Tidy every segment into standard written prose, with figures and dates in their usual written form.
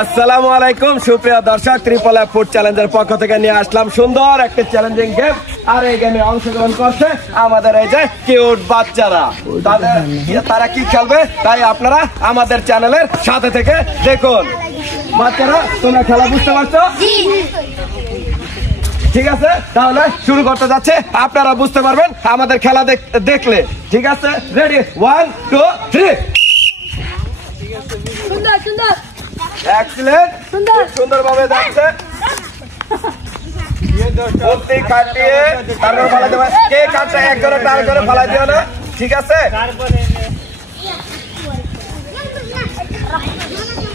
আসসালামু আলাইকুম সুপ্রিয় দর্শক, ট্রিপল এফ ফুড চ্যালেঞ্জের পক্ষ থেকে নিয়ে আসলাম সুন্দর একটা চ্যালেঞ্জিং গেম। আর এই গেমে অংশগ্রহণ করছে আমাদের এই যে কিউট বাচ্চারা। তারা কি খেলবে তাই আপনারা আমাদের চ্যানেলের সাথে থেকে দেখুন। বাচ্চারা, তোমরা খেলা বুঝতে পারছো? ঠিক আছে, তাহলে শুরু করতে যাচ্ছে। আপনারা বুঝতে পারবেন আমাদের খেলা দেখলে। ঠিক আছে, রেডি? 1 2 3। সুন্দর সুন্দর এক্সিলেন্ট, সুন্দরভাবে যাচ্ছে। বুদ্ধি খাটিয়ে তারপর ফালাই দেবে। কে কাটটা এক করে টার করে ফালাই দিও না, ঠিক আছে?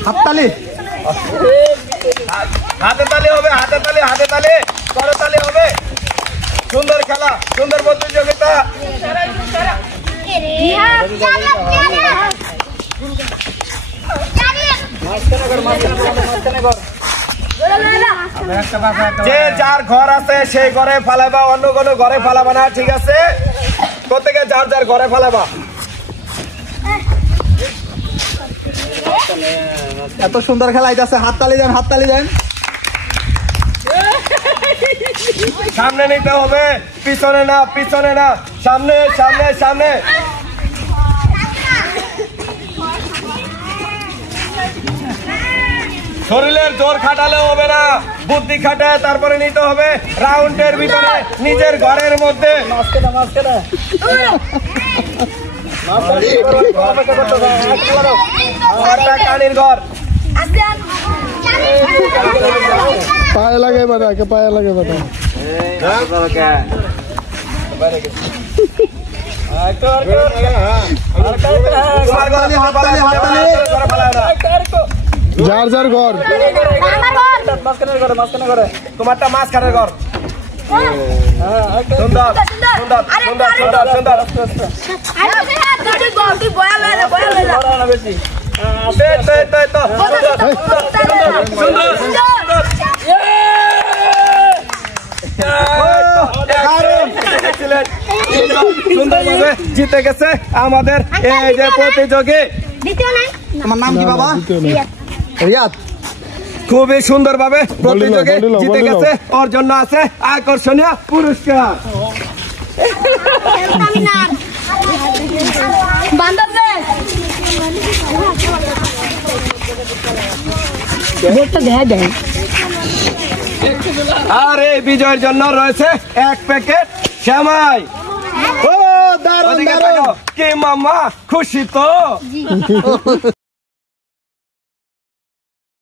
হাততালি, হাতে তালি হবে, হাতে তালি, হাতে তালি, করতালি হবে। সুন্দর খেলা, সুন্দর প্রতিযোগিতা। যে যার ঘর আছে সেই ঘরে ফালাবা, অন্য কোনো ঘরে ফালাবা না, ঠিক আছে? প্রত্যেকে যার যার ঘরে ফালাবা। এত সুন্দর খেলা আইতাছে। হাততালি দেন, হাততালি দেন। সামনে নিতে হবে, পিছনে না, পিছনে না, সামনে সামনে সামনে। শরীরের জোর খাটালে হবে না, বুদ্ধি খাটায় তারপরে নিতে হবে। রাউন্ডের ভিতরে নিজের ঘরের মধ্যে। কানির ঘর পায়ে লাগে বেটা, পায়ে লাগে বেটা। যার যার ঘর, তোমারটা মাঝখানের ঘর। সুন্দর সুন্দর সুন্দর সুন্দর সুন্দর। সুন্দরভাবে জিতে গেছে আমাদের এই যে প্রতিযোগী। আমার নাম কি বাবা? রিয়াদ। খুবই সুন্দরভাবে প্রতিযোগী জিতে গেছে। ওর জন্য আছে আকর্ষণীয় পুরস্কার। আর এই বিজয়ের জন্য রয়েছে 1 প্যাকেট সেমাই। ও দারুণ দারুণ। কি মামা খুশি তো?